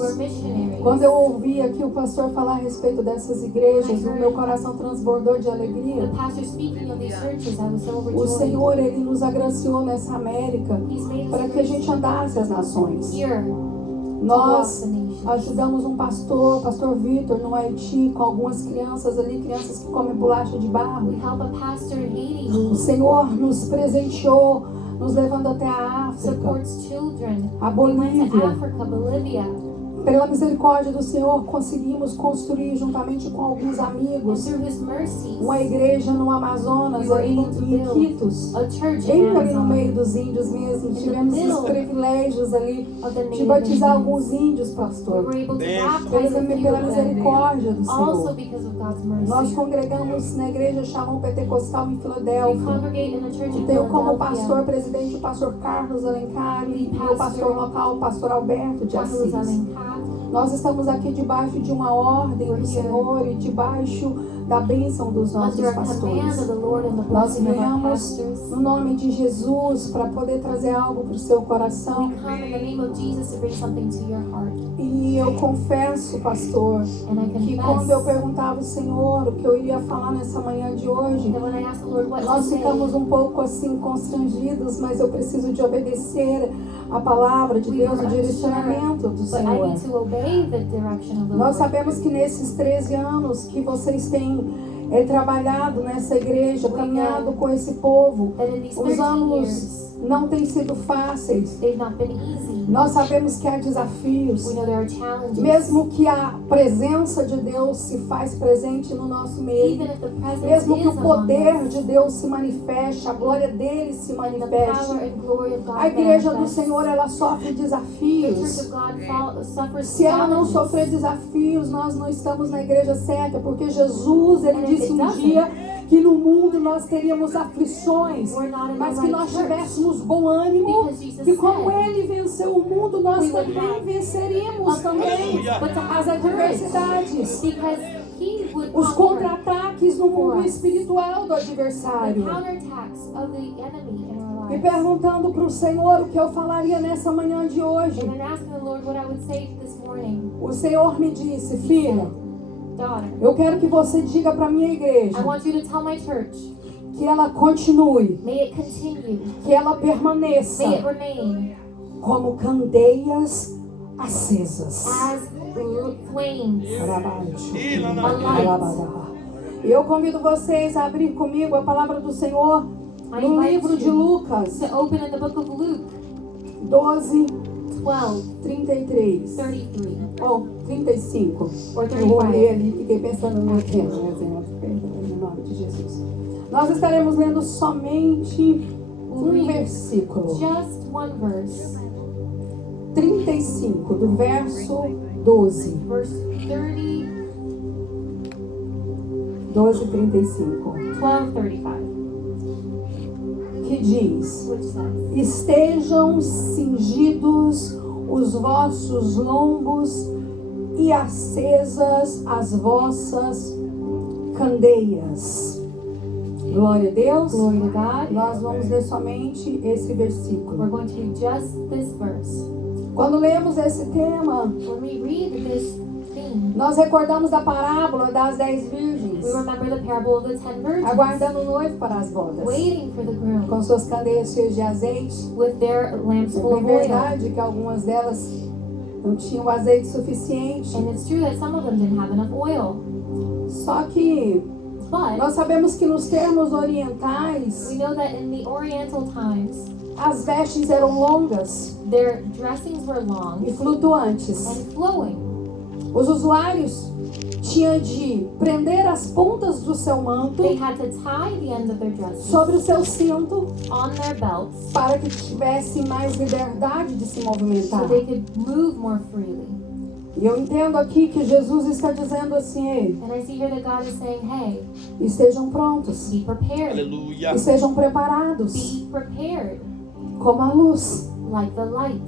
We're missionaries. Quando eu ouvi aqui o pastor falar a respeito dessas igrejas, o meu coração transbordou de alegria. The pastor speaking of these churches, I was so O overjoyed. Senhor, Ele nos agraciou nessa América He's made us para que a gente andasse as nações. here. Nós ajudamos um pastor Vitor, no Haiti, com algumas crianças ali, crianças que comem bolacha de barro. We help a pastor in Haiti O who Senhor nos presenteou, nos levando até a África, supports children. a We went to Bolívia. Africa, Bolivia. Pela misericórdia do Senhor, conseguimos construir, juntamente com alguns And amigos, through His mercies, uma igreja no Amazonas, we were ali able to em build Iquitos. a church Bem in ali no meio Amazon dos índios mesmo. In the Tivemos os middle privilégios ali of the de Native batizar Indians. alguns índios, We pastor. were able to Pela- baptize a few Pela of them. misericórdia do Also Senhor. because of God's Nós mercy. congregamos na igreja Shalom Pentecostal em We Filadélfia. congregate in the church in Tenho como Philadelphia. pastor presidente o pastor Carlos Alencar e o pastor local, o pastor Alberto de Carlos Assis. Alencar. Nós estamos aqui debaixo de uma ordem do Senhor e debaixo da bênção dos nossos Under a command of pastores. the Lord and the Nós blessing of our viemos pastors. no nome de Jesus para poder trazer algo para o seu coração. We come in the name of Jesus to bring something to your heart. E eu confesso, pastor, And I que quando eu confess perguntava ao Senhor o que eu iria falar nessa manhã de hoje, that when I asked the Lord what to nós say, ficamos um pouco assim constrangidos, mas eu preciso de obedecer a palavra de Deus, o direcionamento do but I Senhor. need to obey the direction of the Nós Lord. sabemos que nesses 13 anos que vocês têm trabalhado nessa igreja, caminhado com esse povo, That in these os 13 anos years, não têm sido fáceis. they've not been easy. Nós sabemos que há desafios, We know there are challenges. mesmo que a presença de Deus se faz presente no nosso meio, Even if the presence mesmo que is o among poder us, de Deus se manifeste, a glória dele se and the manifeste. power and glory of God A igreja do manifests, Senhor, ela sofre the Church desafios. of God suffers Se ela não challenges. sofrer desafios, nós não estamos na igreja certa, porque Jesus, ele And if disse it um doesn't, dia que no mundo nós teríamos aflições, we're not in mas the que right nós church. tivéssemos bom ânimo, Because Jesus que como said, ele venceu o mundo, nós we would também have venceríamos também Aleluia. But to as have courage, adversidades, because He would os conquer contra-ataques no mundo for us. espiritual do the adversário. counterattacks of the enemy in our E lives. perguntando para o Senhor o que eu falaria nessa manhã de hoje. And then asking the Lord what I would say this morning. O Senhor me disse, He filha, said, daughter, eu quero que você diga para minha I igreja want you to tell my church, que ela continue, may it continue, que ela permaneça may it remain como candeias acesas. as flames. E lá na E eu convido vocês a abrir comigo a palavra do Senhor I no invite livro de you Lucas to open in the book of Luke 12, 12, 33. 33, Ou 35. or Eu olhei 35. ali e fiquei pensando no meu tempo, né, Senhor? Em nome de Jesus. Nós estaremos lendo somente um versículo. Just one verse, 35, do verso 12. verse 30, 12, 35. 12:35, Que diz: which says, estejam cingidos os vossos lombos e acesas as vossas candeias. Glória a Deus. Glory to God. Nós vamos ler somente esse We're versículo. going to read just this verse. Quando lemos esse tema, When we read this theme, nós recordamos da parábola das 10 virgens, we remember the parable of the 10 virgins, aguardando o noivo para as bodas, waiting for the groom com suas candeias cheias de azeite. with their lamps full É of oil. verdade que algumas delas não tinham azeite suficiente. And it's true that some of them didn't have enough oil. Só que But nós sabemos que nos termos orientais, we know that in the Oriental times, as vestes eram longas their dressings were long e flutuantes. and flowing. Os usuários tinham de prender as pontas do seu manto They had to tie the ends of their dresses sobre o seu cinto on their belts para que tivessem mais liberdade de se movimentar. so they could move more freely. E eu entendo aqui que Jesus está dizendo assim, ei, And I see here that God is saying, hey, estejam prontos, be prepared. Aleluia. estejam preparados, Be prepared como a luz. like the light.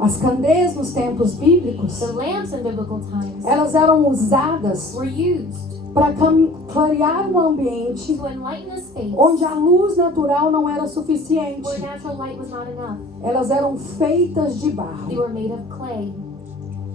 As candeias nos tempos bíblicos, The lamps in biblical times elas eram usadas were used para clarear um ambiente to enlighten a space onde a luz natural não era suficiente. where natural light was not enough. Elas eram feitas de barro. They were made of clay.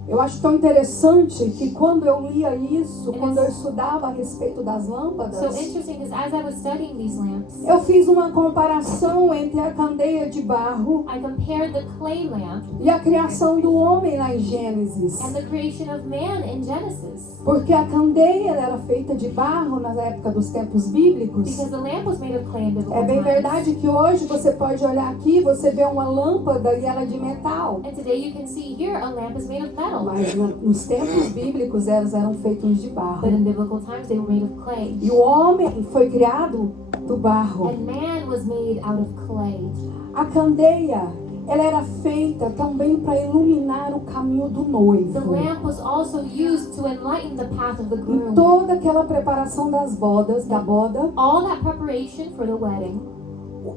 Eu acho tão interessante que quando eu lia isso, It quando is- eu estudava a respeito das lâmpadas, So interesting because as I was studying these lamps, eu fiz uma comparação entre a candeia de barro I compared the clay lamp e a criação do homem lá em Gênesis. and the creation of man in Genesis. Porque a candeia ela era feita de barro na época dos tempos bíblicos. Because the lamp was made of clay in biblical É bem times. verdade que hoje você pode olhar aqui, você vê uma lâmpada e ela é de metal. And today you can see here a lamp is made of metal. Mas nos tempos bíblicos elas eram feitas de barro. But in biblical times they were made of clay. E o homem foi criado do barro. And man was made out of clay. A candeia, ela era feita também para iluminar o caminho do The noivo. lamp was also used to enlighten the path of the Em groom. toda aquela preparação das bodas, da boda, All that preparation for the wedding.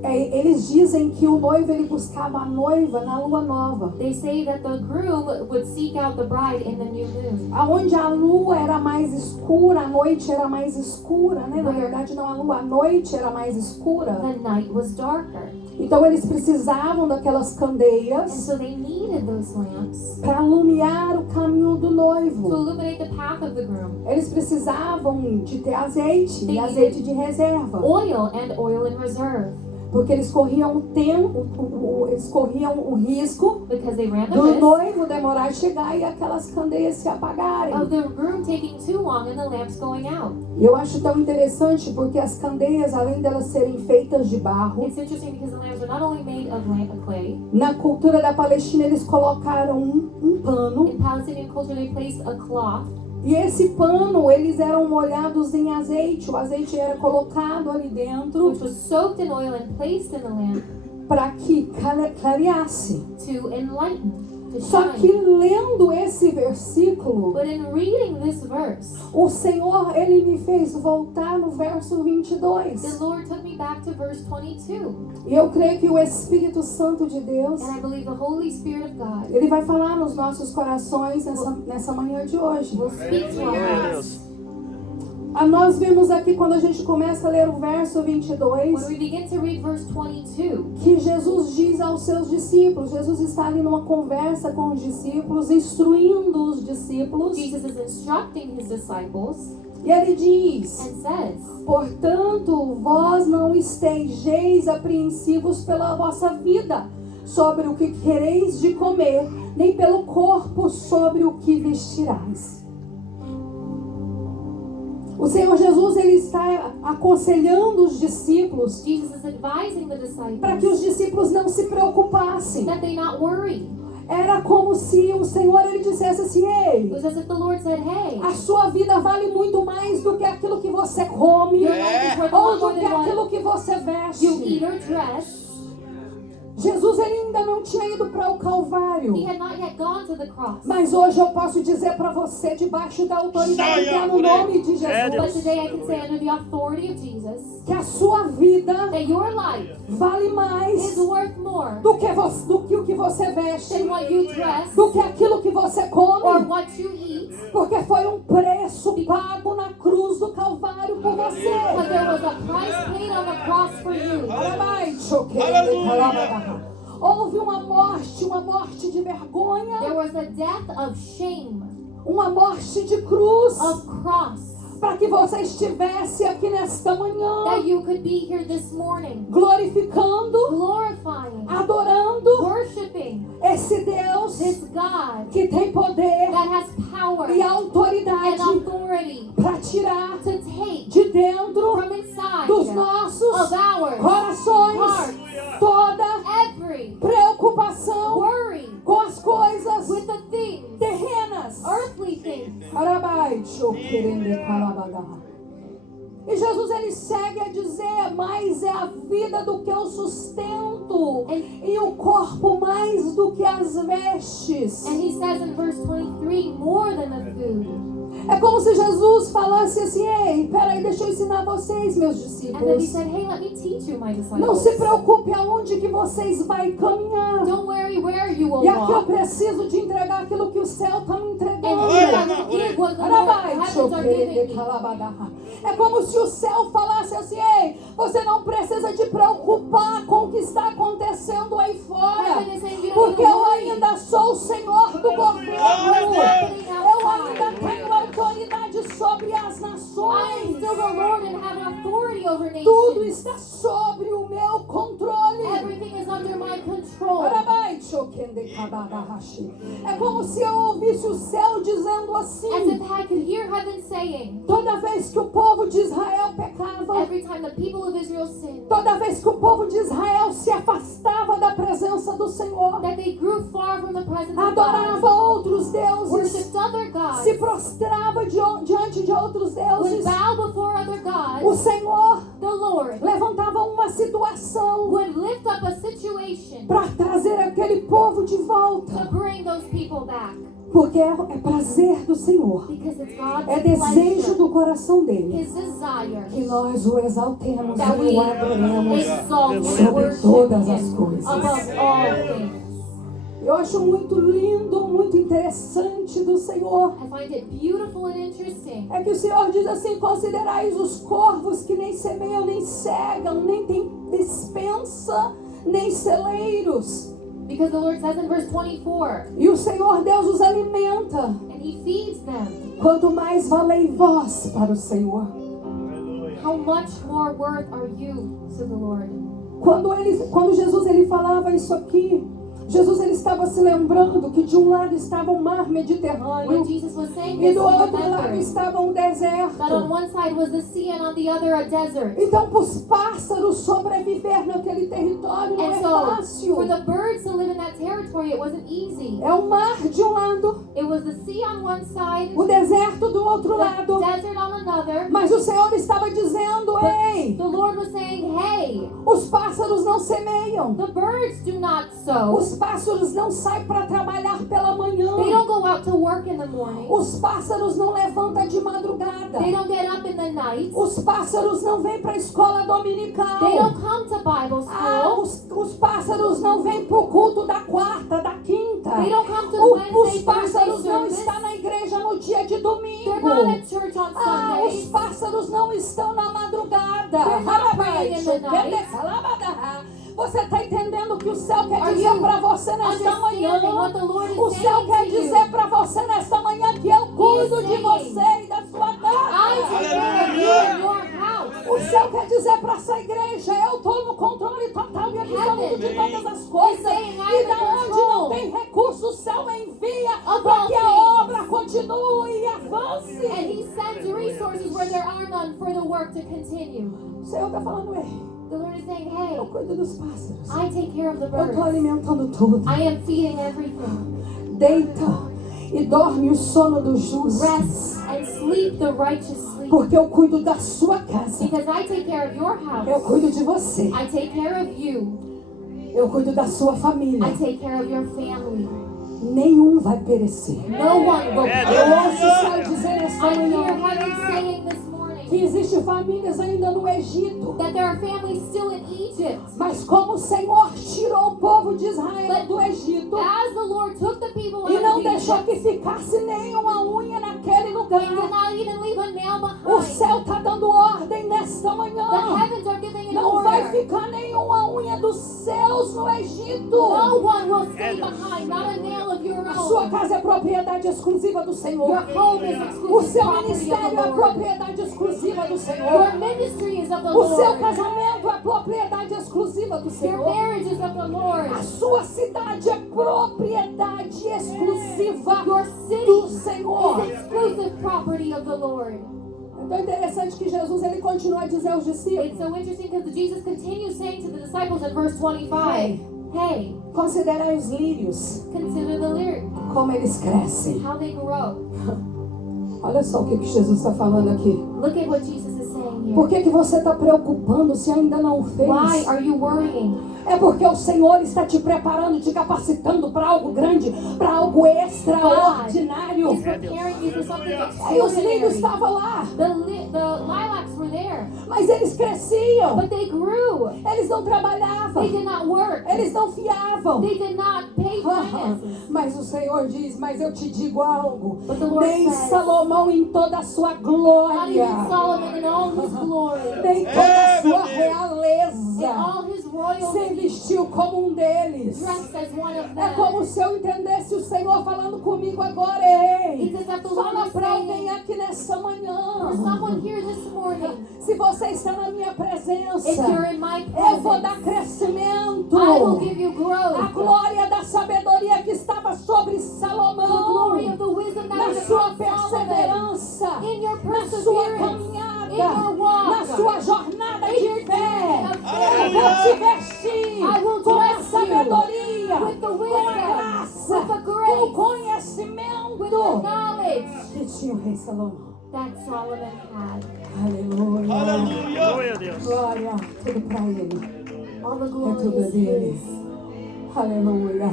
eles dizem que o noivo ele buscava a noiva na lua nova. They say that the groom would seek out the bride in the new moon. Aonde a lua era mais escura, a noite era mais escura, né? Na verdade não a lua, a noite era mais escura. The night was darker. Então eles precisavam daquelas And candeias so they needed those lamps para iluminar o caminho do to noivo. illuminate the path of the groom. Eles precisavam de ter azeite, e azeite de reserva. Oil and oil in reserve. Porque eles corriam o tempo, eles corriam o risco Because they ran the do risk noivo demorar a chegar e aquelas candeias se apagarem. of the groom taking too long and the lamps going out. E eu acho tão interessante porque as candeias, além delas serem feitas de barro, It's interesting because the lamps are not only made of clay. na cultura da Palestina eles colocaram um pano. In Palestinian culture they placed a cloth. E esse pano, eles eram molhados em azeite. O azeite era colocado ali dentro Which was soaked in oil and placed in the lamp para que clareasse. to enlighten, to Só que shine. lendo esse versículo, But in reading this verse, o Senhor, ele me fez voltar no verso 22. the Lord took me back to verse 22. E eu creio que o Espírito Santo de Deus, And I believe the Holy Spirit of God ele vai falar nos nossos corações nessa manhã de hoje. will speak to our hearts. Nós vimos aqui quando a gente começa a ler o verso When 22, we begin to read verse 22, que Jesus diz aos seus discípulos, Jesus está ali numa conversa com os discípulos, instruindo os discípulos, Jesus is instructing his disciples e ele diz: and says, portanto, vós não estejais apreensivos pela vossa vida, sobre o que quereis de comer, nem pelo corpo sobre o que vestirás. O Senhor Jesus, ele está aconselhando os discípulos Jesus is advising the disciples para que os discípulos não se preocupassem. that they not worry. Era como se o Senhor ele dissesse assim: It ei, was as if the Lord said, hey, a sua vida vale muito mais do que aquilo que você come, your life is worth a ou lot do more que than what aquilo que você you veste. eat or dress. Jesus ele ainda não tinha ido para o Calvário. He had not yet gone to the cross. Mas hoje eu posso dizer para você, debaixo da autoridade que é no nome de But Jesus, today I can say under the authority of Jesus que a sua vida that your life vale is mais worth more do que o que você veste, than what you dress do que aquilo que você or come, what you eat. porque foi um preço pago na cruz do Calvário por Because você. there was a price paid on the cross for you. Houve uma morte de vergonha, There was a death of shame, uma morte de cruz, of cross, para que você estivesse aqui nesta manhã, that you could be here this morning, glorificando, glorifying, adorando worshiping esse Deus this God que tem poder that has power e and autoridade authority para tirar to take de dentro from inside dos of nossos our corações hearts toda every preocupação worry com as coisas with the things, terrenas. earthly things. E Jesus ele segue a dizer: mais é a vida do que o sustento, e o corpo mais do que as vestes. And he says in verse 23, more than the food. É como se Jesus falasse assim: ei, peraí, deixa eu ensinar vocês, meus And then he discípulos. said, hey, let me teach you, my Não disciples. se preocupe aonde que vocês vão caminhar. Don't worry where you will E aqui eu walk. preciso de entregar aquilo que o céu está me And entregando. here I'm going to give what the heavens are giving me. É como se o céu falasse assim: ei, você não precisa de preocupar com o que está acontecendo aí fora, Heaven is saying, you don't porque need to eu worry. ainda sou o Senhor do governo. está sobre o meu controle. Everything is under my control. É como se eu ouvisse o céu dizendo assim: As if I could hear heaven saying, toda vez que o povo de Israel pecava, every time the people of Israel sinned, toda vez que o povo de Israel se afastava da presença do Senhor, that they grew far from the presence of adorava God, outros deuses, worshipped other gods, se prostrava diante de outros would deuses, bow before other o gods, Senhor the Lord levantava uma situação would lift up a situation para trazer aquele povo de volta, to bring those people back. porque é prazer do Senhor, Because it's God's é desejo pleasure, do coração dele, His desire, que nós o exaltemos that e we o adoremos exalt and sobre worship todas as Him coisas. above all things. Eu acho muito lindo, muito interessante do Senhor. I find it beautiful and interesting É que o Senhor diz assim: considerais os corvos que nem semeiam, nem cegam, nem tem despensa, nem celeiros. because the Lord says in verse 24, E o Senhor Deus os alimenta. and He feeds them. Quanto mais valei vós para o Senhor. How much more worth are you to the Lord? Quando Jesus ele falava isso aqui, Jesus ele estava se lembrando que de um lado estava o mar When Mediterrâneo Jesus was saying e this, do He outro lado remembered estava um that on deserto. one side was the sea and on the other a desert. Então, para os pássaros sobreviver naquele território não é And so, for fácil. the birds to live in that territory, it wasn't easy. É o mar de um lado, It was the sea on one side, o deserto do outro the lado. desert on another. Mas o Senhor estava dizendo: ei, The Lord was saying, hey, os pássaros não semeiam. the birds do not sow. Os pássaros não saem para trabalhar pela manhã. They don't go out to work in the morning. Os pássaros não levantam de madrugada. They don't get up in the night. Os pássaros não vêm para a escola dominical. They don't come to Bible school. Os pássaros não vêm para o culto da quarta, da quinta. They don't come to the Os Wednesday, pássaros Thursday não service. estão na igreja no dia de domingo. They're not at church on Os Sundays. pássaros não estão na madrugada. They're not praying in the night. Você está entendendo o que o céu quer Are dizer you para você nesta manhã? understanding what the Lord is O céu saying quer to you? dizer para você nesta manhã que eu cuido de saying, você e da sua I casa. take care of you and your house. O céu quer dizer para essa igreja: eu estou no controle total e absoluto de todas as coisas. saying, I'm E in da onde não control tem recurso, o céu envia of para all que a things. obra continue e avance. And He sends resources where there are none for the work to continue. O Senhor está falando: ei, The Lord is saying, eu hey, cuido dos pássaros. I take care of the Eu estou birds. alimentando tudo. I am feeding everything. Deita e dorme o sono do justo. Rest and sleep the righteous sleep. Porque eu cuido da sua casa. Because I take care of your Eu house. cuido de você. I take care of you. Eu cuido da sua família. I take care of your family. Nenhum vai perecer. No one will Eu ouço o céu dizer nesta I hear manhã heaven saying this morning que existem famílias ainda no Egito. that there are families still in Egypt. Mas como o Senhor tirou o povo de Israel do Egito As the Lord took the people e out não of deixou Egypt, que ficasse nenhuma unha naquele He lugar, did not even leave a nail o behind. céu está dando ordem nesta The manhã. heavens are giving an Não vai order. ficar nenhuma unha dos céus no Egito. No one will stay behind, not a nail of your A sua own. casa é propriedade exclusiva do Your Senhor. home is O exclusive seu property of ministério the é Lord. propriedade exclusiva do Senhor. Your ministry is of the O seu Lord. casamento é propriedade exclusiva do Your Senhor. marriage is of the A Lord. sua cidade é propriedade exclusiva Your do city Senhor. is exclusive property of the Lord. Então é interessante que Jesus ele continua a dizer aos discípulos: It's so interesting because Jesus continues saying to the disciples in verse 25, hey, considerai os lírios, consider the lyric, como eles crescem. how they grow. Olha só o que Jesus está falando aqui. Look at what Jesus is saying Por here. que você está preocupando se ainda não fez? Why are you worrying? É porque o Senhor está te preparando, te capacitando para algo grande, para algo extraordinário. He's preparing you for something E os lírios extraordinary. estavam lá, The lilacs were there, mas eles cresciam. but they grew. Eles não trabalhavam, They did not work. eles não fiavam. They did not pay finances. Mas o Senhor diz: mas eu te digo algo. But the Lord Nem says, Salomão em toda a sua not glória, even Solomon in all his glory, nem toda a sua in realeza, all his se royalty, vestiu como um deles. dressed as one of É them. como se eu entendesse o Senhor falando comigo agora. Ei, It says that the Lord fala is para alguém saying aqui nessa manhã. for someone here this morning, Se você está na minha presença, if you're in my eu vou dar presence, crescimento. I will give you A growth. glória da sabedoria que estava sobre The Salomão, glory of the wisdom that na was sua upon Solomon, perseverança, in your na sua perseverance, in caminhada, your walk, na sua jornada in de your fé. journey of Eu faith. vou te vestir I will com a dress you sabedoria, with the com a wisdom, graça, with the com o grace, with the conhecimento knowledge que tinha o rei Salomão. that Solomon had. Aleluia. Aleluia. Glória a Deus. Glória, tudo para ele. All the É glory tudo is dele. his. Aleluia.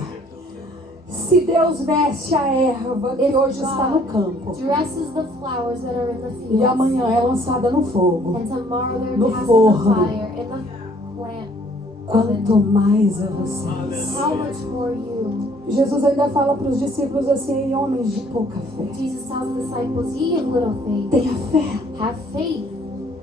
Se Deus veste a erva que If hoje está no God campo dresses the flowers that are in the e fields, amanhã é lançada no fogo, and tomorrow they're no cast in the forno, fire, in the plant, quanto mais a vocês. how much more you? Jesus ainda fala para os discípulos assim, homens de pouca fé. Jesus tells the disciples, ye of little faith, Tenha fé, have faith,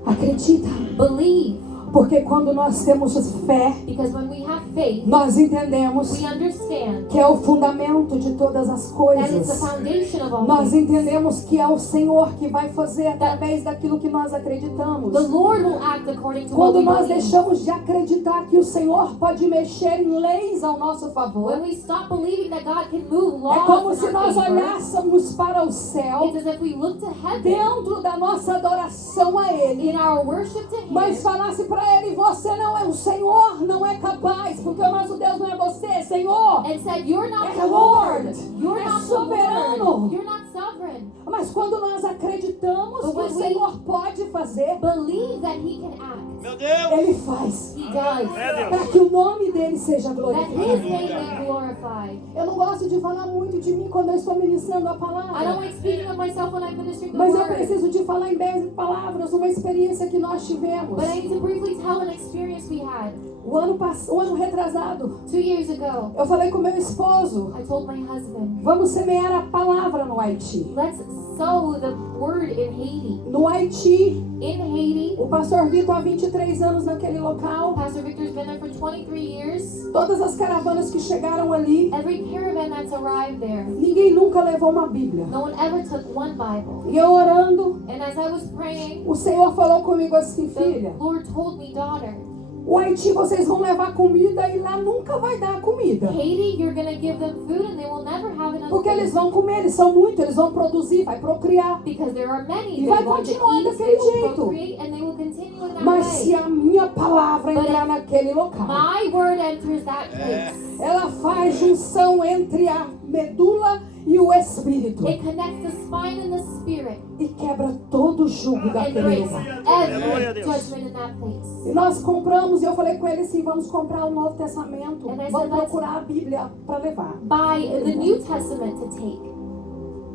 acredita. believe, Porque quando nós temos fé, because when we have faith, nós entendemos we understand que é o fundamento de todas as that it's the coisas. foundation of all Nós things. entendemos que é o Senhor que vai fazer através daquilo que nós acreditamos. The Lord will act according to what Quando we nós believe. deixamos de acreditar que o Senhor pode mexer em leis ao nosso favor, When we stop believing that God can move é laws como in se our nós favor, olhássemos para o céu it's as if we look to heaven dentro da nossa adoração a Ele, in our worship to Him, mas falasse para Ele, você não é o Senhor, não é capaz, porque o nosso Deus não é você, Senhor. and said, you're not É the Lord, Lord, you're é not the soberano. Lord, you're not sovereign. Mas quando nós acreditamos But que o when we- Senhor pode fazer, Believe that He can act. Meu Deus. Ele faz, He does. É para Deus. que o nome dele seja That His glorificado. name be glorified. Eu não gosto de falar muito de mim quando eu estou ministrando a I don't palavra, like speaking of myself when I'm ministering the mas eu word. preciso de falar em 10 palavras uma experiência que nós tivemos. But I need to briefly tell an experience we had O ano retrasado, 2 years ago. eu falei com meu esposo, I told my husband, vamos semear a palavra no Haiti. let's sow the word in Haiti. No Haiti, In Haiti, o pastor Vitor há 23 anos naquele local, Pastor Victor's been there for 23 years. todas as caravanas que chegaram ali, Every caravan that's arrived there, ninguém nunca levou uma Bíblia. no one ever took one Bible. E eu orando, And as I was praying, o Senhor falou comigo assim, the filha, Lord told me, daughter, o Haiti vocês vão levar comida e lá nunca vai dar comida. Haiti, you're going to give them food and they will never have enough Porque eles food. vão comer, eles são muitos, eles vão produzir, vai procriar. Because there are many E that vai are going to continuar eat, daquele they will jeito. procreate, and they will continue in that Mas se way. a minha palavra But entrar naquele local, My word enters that place. ela faz junção entre a medula e o espírito It connects the spine and the spirit e quebra todo o jugo and daquele breaks lugar. Glória a every Deus. judgment in that place. E nós compramos, e eu falei com ele assim, vamos comprar o Novo Testamento, And I said, vamos let's- procurar a Bíblia para levar. By the New Testament to take.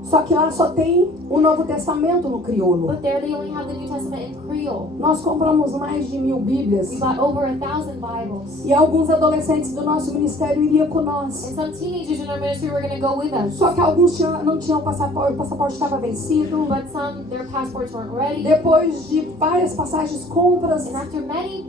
Só que lá só tem o Novo Testamento no crioulo. But there they only have the New Testament in Creole. Nós compramos mais de 1000 Bíblias. We bought over 1,000 Bibles. E alguns adolescentes do nosso ministério iriam com nós. And some teenagers in our ministry were going to go with us. Só que alguns não tinham passaporte, o passaporte estava vencido. But some, their passports weren't ready. Depois de várias passagens, compras, And after many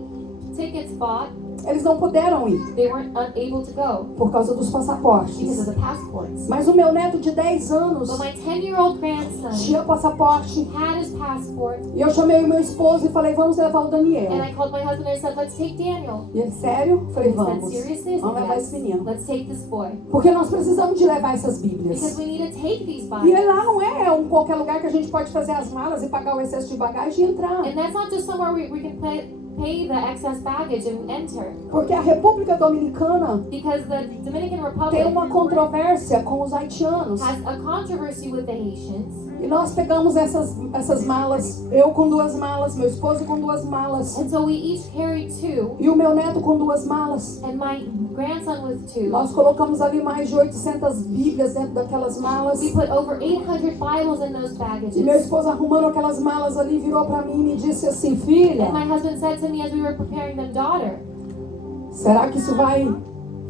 tickets bought, eles não puderam ir they weren't unable to go por causa dos because of passaportes. the passports. Mas o meu neto de 10 anos But my 10-year-old grandson tinha passaporte. had his passport. E eu chamei o meu esposo e falei, vamos levar o And Daniel. I called my husband and I said, let's take Daniel. E ele, sério? Eu falei, He said, vamos. seriously? I Vamos said, levar yes. esse menino. Let's take this boy. Porque nós precisamos de levar essas Because Bíblias. we need to take these E Bibles. lá não é qualquer lugar que a gente pode fazer as malas e pagar o excesso de bagagem e entrar. And that's not just somewhere we can pay the excess baggage and enter. Porque a República Dominicana Because the Dominican tem Republic uma controvérsia com os haitianos. has a controversy with the Haitians. E nós pegamos essas malas, eu com 2 malas, meu esposo com 2 malas And so we each carried 2, e o meu neto com 2 malas. and my grandson with 2. Nós colocamos ali mais de 800 Bíblias dentro daquelas malas. We put over 800 Bibles in those baggages. E meu esposo arrumando aquelas malas ali virou pra mim e me disse assim, filha, And my husband said to me as we were preparing them, daughter, será que isso vai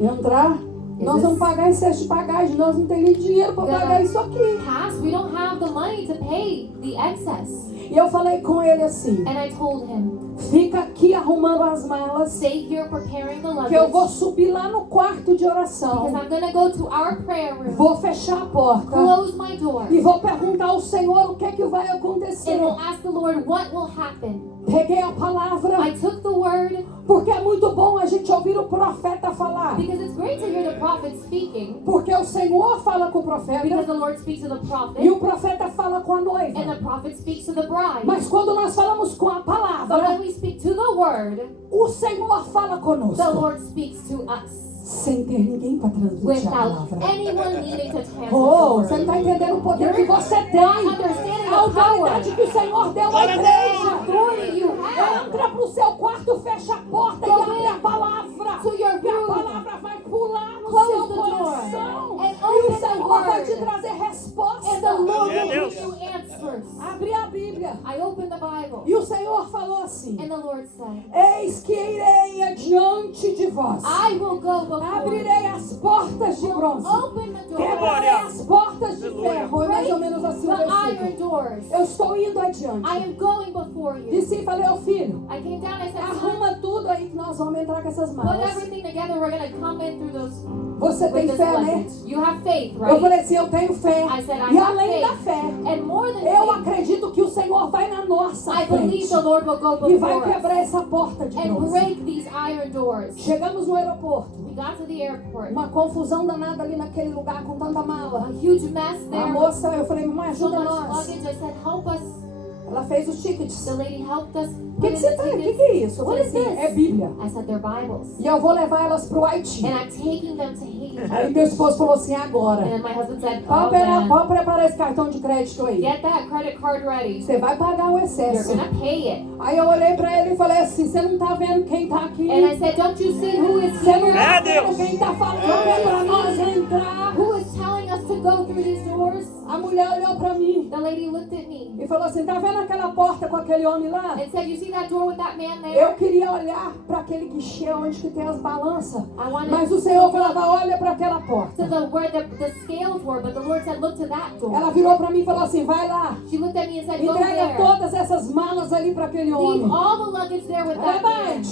entrar? Nós vamos pagar excesso de bagagem, nós não temos nem dinheiro para pagar isso aqui. pass, we don't have the money to pay the excess. E eu falei com ele assim, And I told him, Fica aqui arrumando as malas, Stay here preparing the que eu vou luggage. subir lá no quarto de oração. Because I'm gonna go to our prayer room, Vou fechar a porta close my door, e vou perguntar ao Senhor o que é que vai acontecer. and we'll ask the Lord what will happen. Peguei a palavra, I took the word porque é muito bom a gente ouvir o profeta falar. because it's great to hear the prophet speaking. Porque o Senhor fala com o profeta Because the Lord speaks to the e prophet, o profeta fala com a and noiva. the prophet speaks to the bride. Mas quando nós falamos com a But palavra, when we speak to the word, o Senhor fala the conosco. Lord speaks to us Sem ter ninguém para transmitir a without palavra. anyone needing to transmit Oh, the você não está word. entendendo o poder que você Not tem. understanding A the autoridade power, que o Senhor deu à Glória a the igreja. authority you have. Entra pro seu quarto, fecha a porta e Go abre in a palavra. to your E a room. palavra vai pular no Close seu the door coração. and E o open the Senhor vai word. te trazer And the resposta. Lord will Glória a give Deus. you answers. Abri a Bíblia. I opened the Bible, E o Senhor falou assim: and the Lord said, eis que irei adiante de vós. I will go before Abrirei as portas de you. bronze. Open the door, Quebrarei as portas de ferro. É mais ou menos assim o the iron versículo. doors. Eu estou indo adiante. I am going before you. Disse e falei ao filho: I came down, I said, son, arruma tudo aí que nós vamos entrar com essas put malas. everything together. We're going to come in through those Você with tem this fé, né? luggage. You have faith, Eu right? falei assim: eu tenho fé. I said, I E have além da faith. fé, And more than eu faith, acredito que o Senhor vai na nossa I believe frente the Lord will go e vai before us quebrar essa porta de and bronze. break these iron doors. Chegamos no aeroporto. We got to the airport. Uma confusão danada ali naquele lugar com tanta A mala. huge mess A there. moça, eu falei: mamãe, So ajuda much nós. luggage. I said, help us. Ela fez os tickets. The lady helped us. O que você tem? O que é isso? Eu falei assim: é Bíblia. I said, they're Bibles. E eu vou levar elas pro Haiti. And I'm taking them to Haiti. Aí meu esposo falou assim: agora. And my husband said, Pode preparar esse cartão de crédito aí. get that credit card ready. Você vai pagar o You're excesso. gonna pay it. Aí eu olhei pra ele e falei assim: você não tá vendo quem tá aqui? And I said, don't you see who is Você não here? tá É vendo Deus. quem tá falando é pra nós entrar? Who is telling us to go through these doors? A mulher olhou pra mim The lady looked at me e falou assim: tá vendo aquela porta com aquele homem lá? and said, you see that door with that man there? Eu queria olhar pra aquele guichê onde que tem as balanças. I wanted Mas o Senhor falava: olha pra aquela porta. to where the scales were, but the Lord said, look to that door. Ela virou pra mim e falou assim: vai lá, She looked at me and said, go entrega there. todas essas malas ali pra aquele Leave homem. all the luggage there with that man.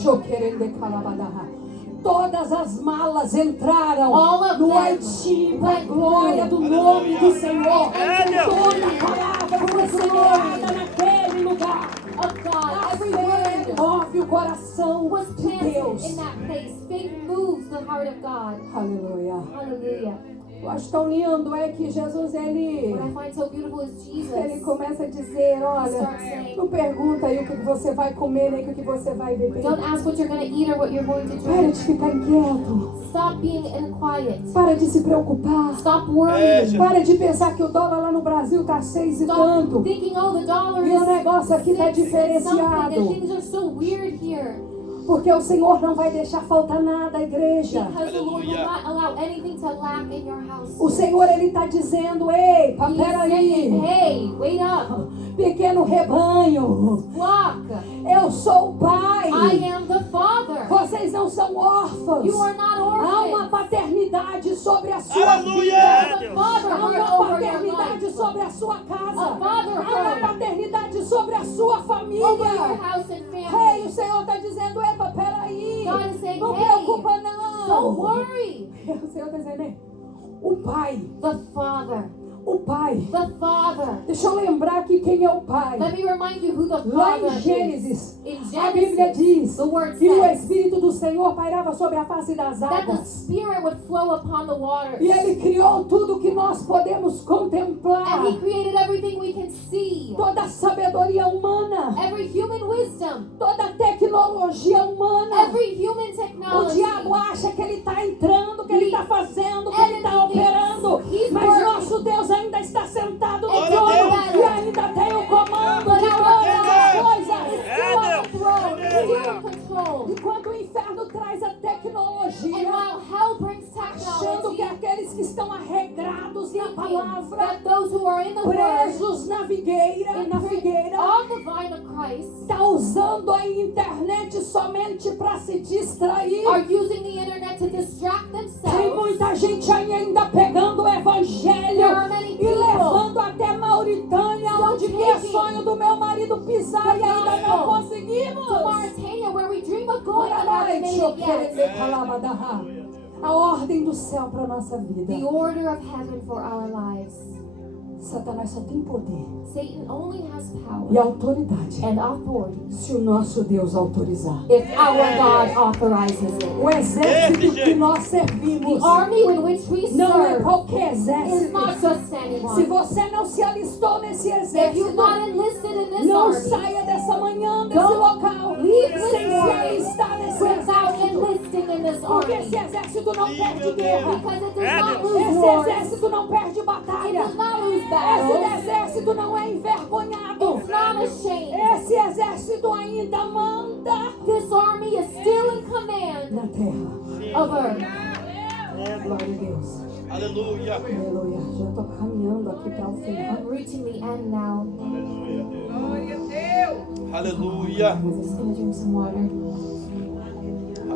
Todas as malas entraram All of no them Haiti para a went glória do through. nome do Senhor. É, Deus. Toda a palavra foi semeada naquele lugar. Of God, A every fé word move o coração was de planted Deus. in that place. Faith moves the heart of God. Aleluia. Hallelujah. Eu acho tão lindo é que Jesus ele What I find so beautiful is ele Jesus começa a dizer, olha, starts saying, não pergunta aí o que você vai comer nem o que você vai beber. don't ask what you're going to eat or what you're going to Para drink. de ficar inquieto. Stop being quiet. Para de se preocupar. Stop worrying. Para de pensar que o dólar lá no Brasil tá 6 e Stop tanto. thinking, oh, the dollar E o negócio aqui is tá 6 and something, and diferenciado. things are so weird here. Porque o Senhor não vai deixar faltar nada à igreja. Because the Lord will Aleluia. not allow anything to lack in your house. O Senhor ele tá dizendo, ei, He's saying, peraí, hey, wait up, pequeno rebanho, flock. eu sou o Pai. I am the Father. Vocês não são órfãos. You are not Há uma orphans. paternidade sobre a sua Aleluia. vida. There's a fatherhood Há uma over your paternidade life, sobre a sua casa. A fatherhood. Há uma paternidade sobre a sua família. over your house and Ei, family. o Senhor está dizendo, epa, peraí. God is saying, Não hey, preocupa não. don't worry. O Senhor está dizendo, o Pai, The Father. o Pai. The Father. Deixa eu lembrar aqui quem é o Pai. Let me remind you who the Lá Father em is. Gênesis, In a Bíblia Genesis, diz the word que o says Espírito do Senhor pairava sobre a face das that the águas. Spirit would flow upon the waters. E Ele criou tudo que nós podemos contemplar. And He created everything we can see. Toda a sabedoria humana, Every human wisdom. toda a tecnologia humana. Every human O technology. diabo acha que ele está entrando, que ele está fazendo, que ele está Enemy thinks operando. he's Mas working. nosso Deus ainda está sentado no Glória a trono Deus. e ainda tem o comando But de our todas God as is coisas. still on the throne. He's still in control. Enquanto o inferno traz a And tecnologia, while hell brings achando que technology, aqueles que estão arregrados na thinking palavra, that those who are in the Word, presos na figueira, na figueira, on the vine of Christ, está usando a internet somente para se distrair. are using the internet to distract Tem themselves. muita gente ainda pegando o There evangelho are many e people levando até Mauritânia, still onde que é taking sonho do meu marido pisar e ainda não to conseguimos. made it yet. A ordem do céu para nossa vida. The order of heaven for our lives. Satanás só tem poder Satan only has e power autoridade and authority se o nosso Deus autorizar. if our God authorizes it. O exército que nós servimos The army in which we não é serve qualquer is exército. not just Se anyone. você não se alistou nesse If you're exército, not enlisted in this não army, saia dessa manhã, desse Don't local, leave this sem se morning alistar nesse without exército. enlisting in this Porque army. esse exército não perde guerra. Because it does not lose Esse wars. exército não perde It batalha. does not lose Esse battles. exército não é envergonhado. It's not ashamed. Esse exército ainda manda This army is still in command na terra. of earth. Glória a Deus. Aleluia. Aleluia. Já estou caminhando aqui para o final. I'm reaching the end now. Aleluia. I'm just gonna drink some water.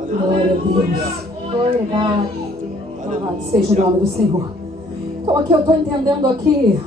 Glória a Deus. Glory to God. Louvado seja o nome do Senhor. Então aqui eu estou entendendo aqui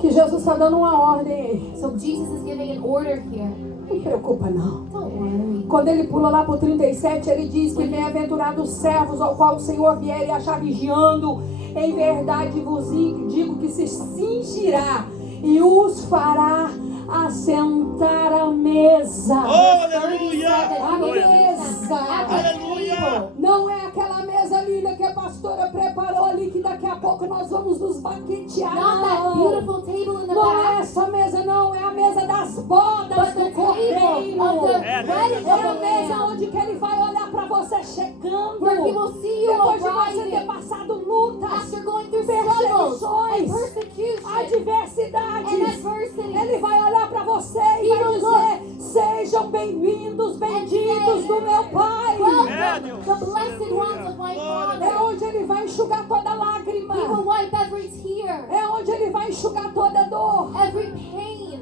que Jesus está dando uma ordem. So Jesus is giving an order here. Não preocupa não. Don't worry. Quando ele pula lá para o 37, ele diz que bem-aventurados os servos ao qual o Senhor vier e achar vigiando. Em verdade vos digo que se cingirá e os fará assentar à mesa. Aleluia. A mesa. Aleluia. Não é aquela mesa linda que a pastora preparou ali, que daqui a pouco nós vamos nos banquetear. Not that Não. beautiful table in the Não é back, essa mesa, não. É a mesa das bodas but do the cordeiro. table of the wedding É of a the mesa Lamb, onde que ele vai olhar para você chegando. where he will see you Depois de você ter arriving passado lutas, after going through struggles and perseguições, persecution and adversidades. adversity. Ele vai olhar para você e vai dizer: sejam bem-vindos, benditos do meu Pai. Welcome, the blessed ones of my É Father. onde ele vai enxugar toda lágrima. He will wipe every tear, É onde ele vai enxugar toda dor. every pain.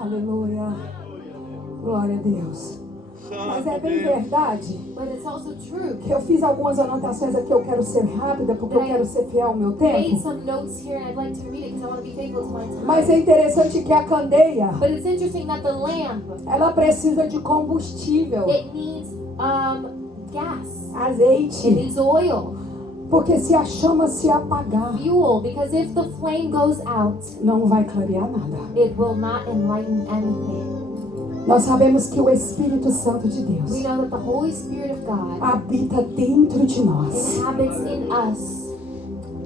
Aleluia. Glória a Deus. Mas é bem Santo Deus. verdade But it's also true. que eu fiz algumas anotações aqui. Eu quero ser rápida porque eu quero ser fiel ao meu I made tempo. some notes here and I'd like to read it because I want to be faithful to my time. Mas é interessante que a candeia, But it's interesting that the lamp, ela precisa de combustível, it needs gas. It azeite. needs oil, Porque se a chama se apagar, fuel, because if the flame goes out, não vai clarear nada. it will not enlighten anything. Nós sabemos que o Espírito Santo de We Deus know that the Holy Spirit of God habita dentro de nós. inhabits in us,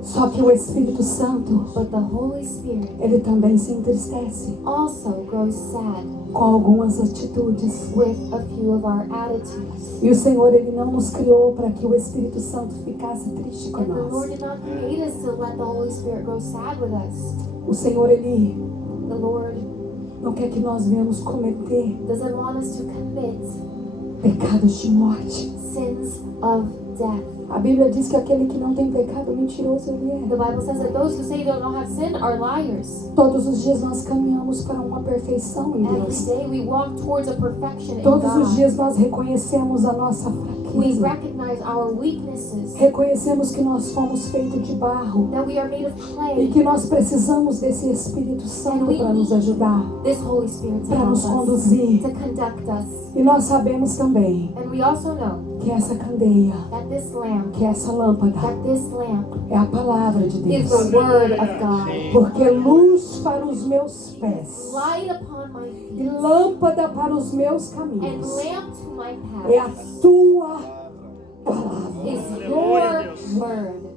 Só que o Espírito Santo, but the Holy Spirit ele também se entristece also grows sad com algumas atitudes. with a few of our attitudes. E o Senhor, ele não nos criou para que o Espírito Santo ficasse triste com And the Lord nós. did not create us to let the Holy Spirit grow sad with us. O Senhor, ele The Lord não quer que nós venhamos cometer doesn't want us to commit pecados de morte. sins of death. A Bíblia diz que aquele que não tem pecado, mentiroso ele é. The Bible says that those who say they don't have sin are liars. Todos os dias nós caminhamos para uma perfeição em Every Deus. day we walk towards a perfection in Todos os God. dias nós reconhecemos a nossa We fraqueza. recognize our weaknesses, Reconhecemos que nós fomos feitos de barro that we are made of e clay. que nós precisamos desse Espírito Santo para nos ajudar, This Holy Spirit to para help nos us, conduzir. to conduct us. E nós sabemos também And we also know que essa candeia, that this lamp, que essa lâmpada that this lamp é a palavra de is Deus. the Word of God. Porque luz para os meus pés Light upon my e feet lâmpada para os meus and caminhos lamp to my é a path tua palavra. is your Word.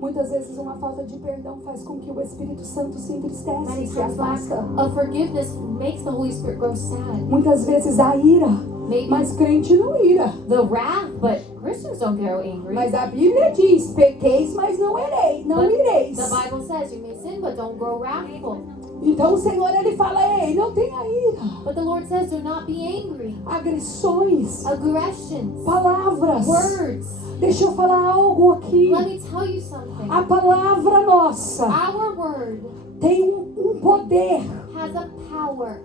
Muitas vezes uma falta de perdão faz com que o Espírito Santo se entristece Many e se times lack afasta. of forgiveness makes the Holy Spirit grow sad. Muitas vezes a ira, Maybe mas crente não ira. the wrath, but Christians don't get angry. Mas a Bíblia diz: pequeis, mas não ireis. Não But ireis. The Bible says you may sin, but don't grow wrathful. Então o Senhor, ele fala: ei, não tenha ira. But the Lord says do not be angry. Agressões, Aggressions, palavras. words. Deixa eu falar algo aqui. Let me tell you something. A palavra nossa Our word tem um poder. has a power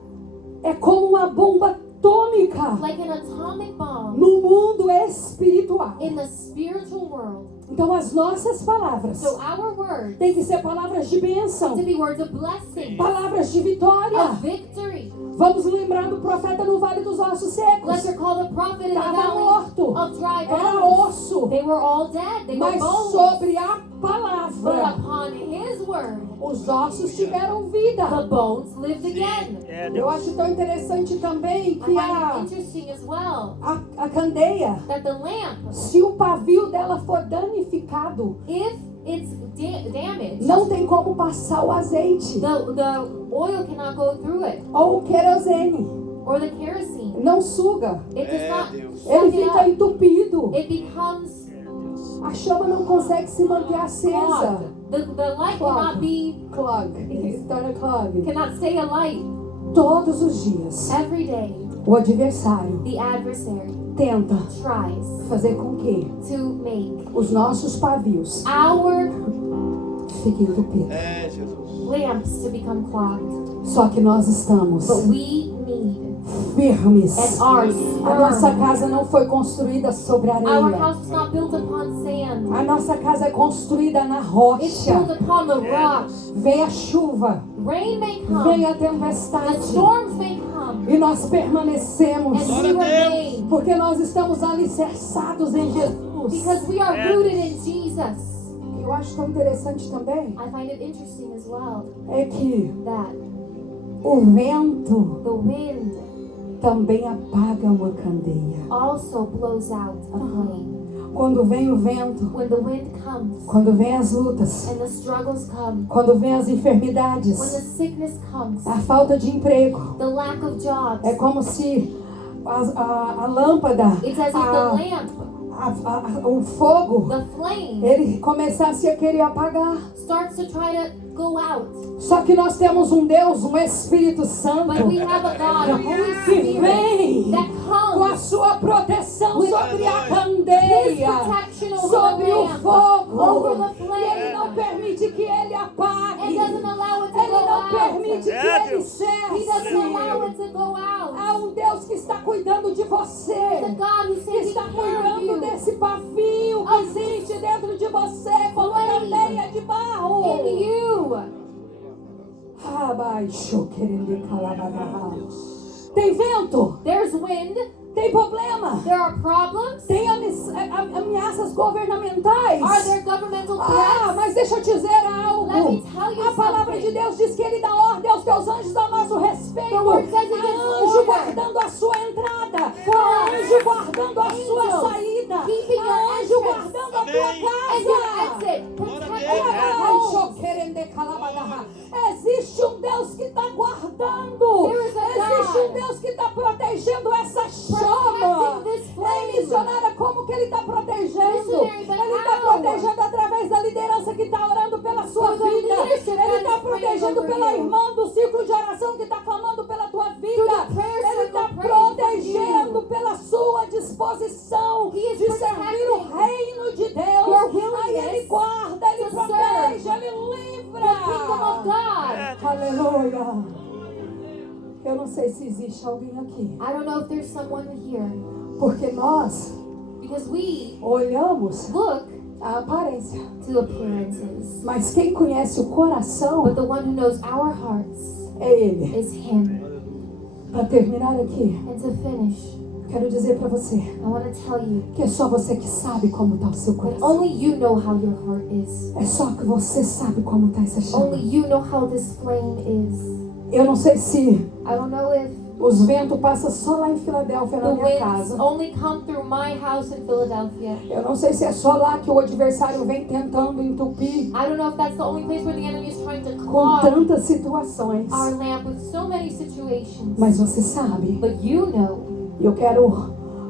É como uma bomba atômica like an atomic bomb no mundo espiritual. in the spiritual world. Então as nossas palavras So our words têm que ser palavras de bênção, to be words of blessing, palavras de vitória, of victory, history. Vamos lembrar do profeta no Vale dos Ossos Secos. Let's recall the prophet in the Estava valley morto. of dry Era bones. osso. They were all dead. They were Mas bones. sobre a But palavra, upon his word, os ossos tiveram vida. the bones lived again. É, Eu Deus. acho tão interessante também I que find it interesting as well a candeia, that the lamp, se o pavio dela for danificado, if it's damaged, não tem como passar o azeite the oil cannot go through it, ou o querosene. or the kerosene. Não suga. It does É, not Deus. Ele suck it fica up. entupido. It becomes A chama não consegue se manter acesa. clogged. The light cannot be, Clog. Se torna clog. cannot stay alight. Todos os dias, Every day, o adversário the adversary tenta tries fazer com que to make os nossos pavios our fiquem entupidos. É, Jesus. lamps to become clogged. Só que nós estamos But we need firmes. and are A nossa firm. casa não foi construída sobre Our areia. house is not built upon sand. A nossa casa é construída na It's rocha. built upon the rock. Vem a chuva, Rain may vem come. a The tempestade. storms may come. E nós permanecemos. And Glória we a Deus. remain. Porque nós estamos alicerçados em Jesus. Because we are rooted in Jesus. O que eu acho tão interessante também I find it interesting as well é que that o vento the wind também apaga uma candeia. also blows out a flame. Quando vem o vento, When the wind comes quando vem as lutas, and the struggles come, quando vem as when the enfermidades, sickness comes, a falta de emprego, the lack of jobs, é como se a lâmpada, it's as if the lamp, o fogo, the flame, ele começasse a querer apagar. starts to try to go out. Só que nós temos um Deus, um Espírito Santo, But we have a God, a Holy que Spirit, vem that com a comes sua proteção with sobre a His candeia, protection over sobre the o lamp, fogo. over the E Ele não flame, permite que ele and apague. doesn't allow it to Ele go não out. permite que É, ele Deus. He doesn't allow cesse. it to go Há out. um Deus que está cuidando de The você, God who's que taking está care of cuidando you desse pavio que existe dentro de você, como candeia de barro. in you. Abaixo, querendo calabagar. Tem vento, There's wind, tem problema, there are problems, tem ameaças governamentais. are there governmental Ah, threats? mas deixa eu dizer algo. Let me tell you A palavra something. de Deus diz que Ele dá ordem aos teus anjos a nosso respeito. The word says He gives Há anjo order. guardando a sua entrada. For Há anjo guardando a sua angels saída. keeping Há your anjo entrance guardando a Amém. tua And your casa. exit, Glória a protect Deus. your Ai, house. só querendo calabadar. Existe um Deus que está guardando. There is a Existe um God Deus que está protegendo essa chama. protecting this flame. Ei, missionária, como que Ele está protegendo? Missionary, but Ele está how? protegendo através da liderança que está orando pela sua Through the vida. leadership Ele that está is praying protegendo over pela you. irmã do ciclo de oração que está clamando pela tua vida. Through the prayer Ele circle está praying for protegendo you. pela sua disposição He is de servir o protecting reino de your Deus. willingness Aí Ele guarda, Ele to protege, serve Ele livra. the kingdom of God. Aleluia. Eu não sei se existe alguém aqui, I don't know if there's someone here, porque nós because we olhamos look a aparência, to appearances, mas quem conhece o coração but the one who knows our hearts é Ele. is Him. Para terminar aqui, And to finish, quero dizer para você I want to tell you que é só você que sabe como está o seu that coração. only you know how your heart is. É só que você sabe como está essa chama. Only you know how this flame is. Eu não sei se I don't know if os ventos passam só lá em Filadélfia na the minha winds casa. only come through my house in Philadelphia. Eu não sei se é só lá que o adversário vem tentando entupir I don't know if that's the only place where the enemy is trying to com clog tantas situações. our lamp with so many situations. Mas você sabe, But you know, eu quero,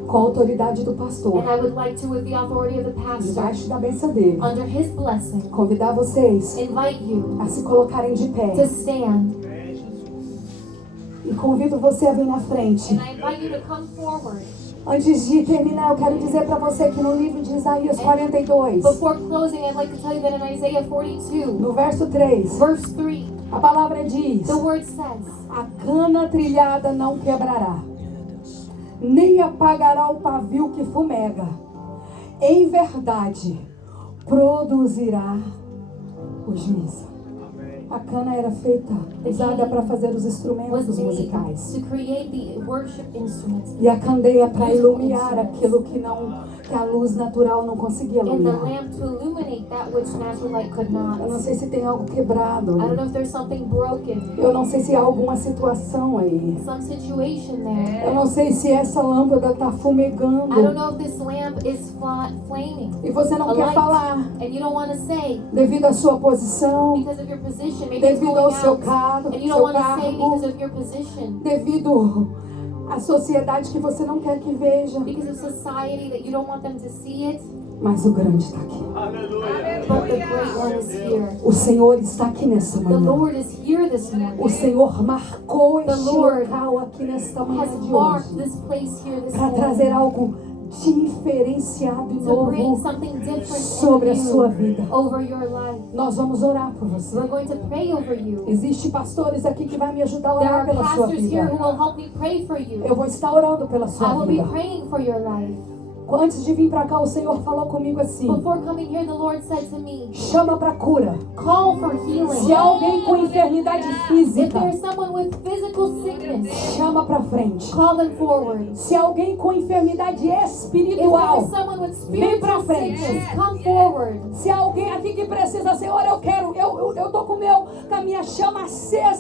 com a autoridade do pastor, and I would like to, with the authority of the pastor, debaixo da bênção dele, under his blessing, convidar vocês invite you a se colocarem de to pé. stand. E convido você a vir na frente. And I invite you to come forward. Antes de terminar, eu quero dizer para você que no livro de Isaías 42, Before closing, I'd like to tell you that in Isaiah 42, no verso 3, verse 3, a palavra diz: the word says, a cana trilhada não quebrará, nem apagará o pavio que fumega. Em verdade, produzirá o juízo. A cana era feita, usada para fazer os instrumentos was made musicais. to create the worship instruments. E a candeia para iluminar aquilo que a luz natural não conseguia And the iluminar. lamp to illuminate that which natural light could not. Eu não sei se tem algo quebrado. I don't know if there's something broken, Eu não sei se há alguma situação aí. some situation there. Eu não sei se essa lâmpada está I don't fumegando. know if this lamp is flaming. E você não A quer light. falar And you don't want to say devido à sua posição, because of your position. Maybe it's devido going ao seu out. cargo, And you don't seu want to say cargo, because of your position. devido à sociedade que você não quer que veja. Because of society that you don't want them to see it. Mas o grande está aqui. Aleluia. But the great one is here. O Senhor está aqui nessa The manhã. Lord is here this O morning. Senhor marcou The este Lord local aqui nesta manhã Has de marked hoje this place here this para trazer morning algo diferenciado e to bring novo something different sobre a sua and vida. new over your life. Nós vamos orar por você. We're going to pray over you. Existem pastores aqui que vai me ajudar a There orar are pela sua pastors here who vida. will help me pray for you. Eu vou estar orando pela I sua will be vida. praying for your life. Antes de vir para cá, o Senhor falou comigo assim: Before coming here, the Lord said to me, chama para cura. call for healing. Se há alguém com enfermidade If física, there's someone with physical sickness, chama para frente. call them forward. Se há alguém com enfermidade If there espiritual, is someone with vem pra spiritual frente. sickness, come forward. Se há alguém aqui que precisa, Senhor, eu tô com a minha chama acesa.